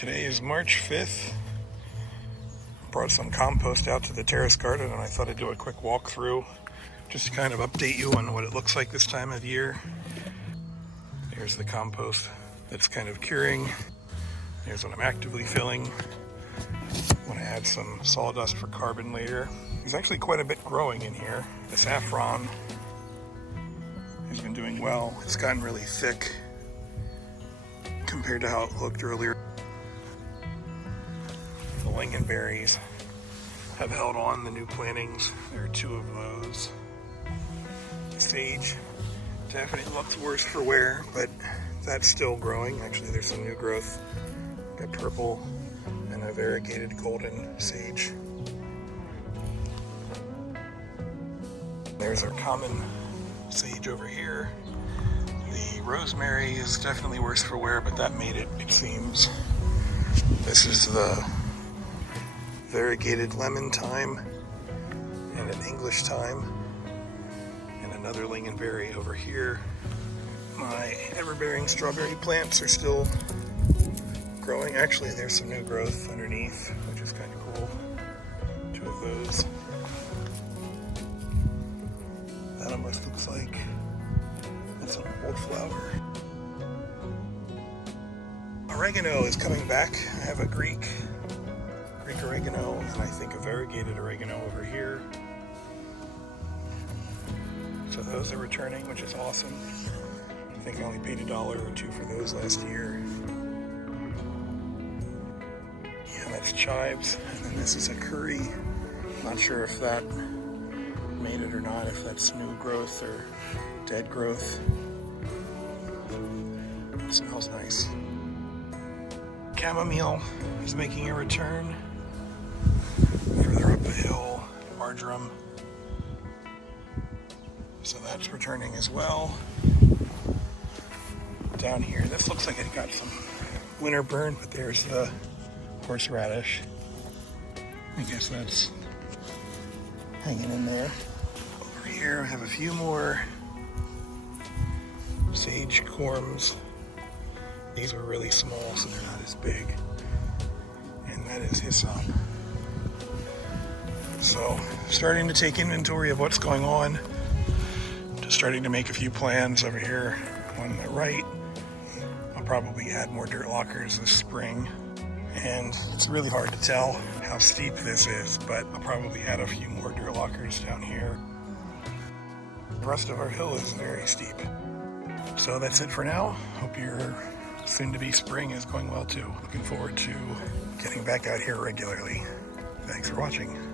Today is March 5th. Brought some compost out to the Terrace Garden, and I thought I'd do a quick walkthrough just to kind of update you on what it looks like this time of year. There's the compost that's kind of curing. Here's what I'm actively filling. I'm going to add some sawdust for carbon later. There's actually quite a bit growing in here. The saffron has been doing well. It's gotten really thick compared to how it looked earlier. The lingonberries have held on, the new plantings. There are two of those. The sage definitely looks worse for wear, but that's still growing. Actually, there's some new growth. Got purple and a variegated golden sage. There's our common sage over here. The rosemary is definitely worse for wear, but that made it seems. This is the variegated lemon thyme and an English thyme, and another lingonberry over here. My ever-bearing strawberry plants are still growing. Actually, there's some new growth underneath, which is kind of cool. Two of those. That almost looks like that's an old flower. Oregano is coming back. I have a Greek oregano, and I think a variegated oregano over here. So those are returning, which is awesome. I think I only paid $1 or $2 for those last year. Yeah, that's chives. And then this is a curry. Not sure if that made it or not, if that's new growth or dead growth. It smells nice. Chamomile is making a return. Further up the hill, marjoram. So that's returning as well. Down here, this looks like it got some winter burn, but there's the horseradish. I guess that's hanging in there. Over here, I have a few more sage corms. These are really small, so they're not as big. And that is hyssop. So, starting to take inventory of what's going on. Just starting to make a few plans over here on the right. I'll probably add more dirt lockers this spring. And it's really hard to tell how steep this is, but I'll probably add a few more dirt lockers down here. The rest of our hill is very steep. So that's it for now. Hope your soon-to-be spring is going well too. Looking forward to getting back out here regularly. Thanks for watching.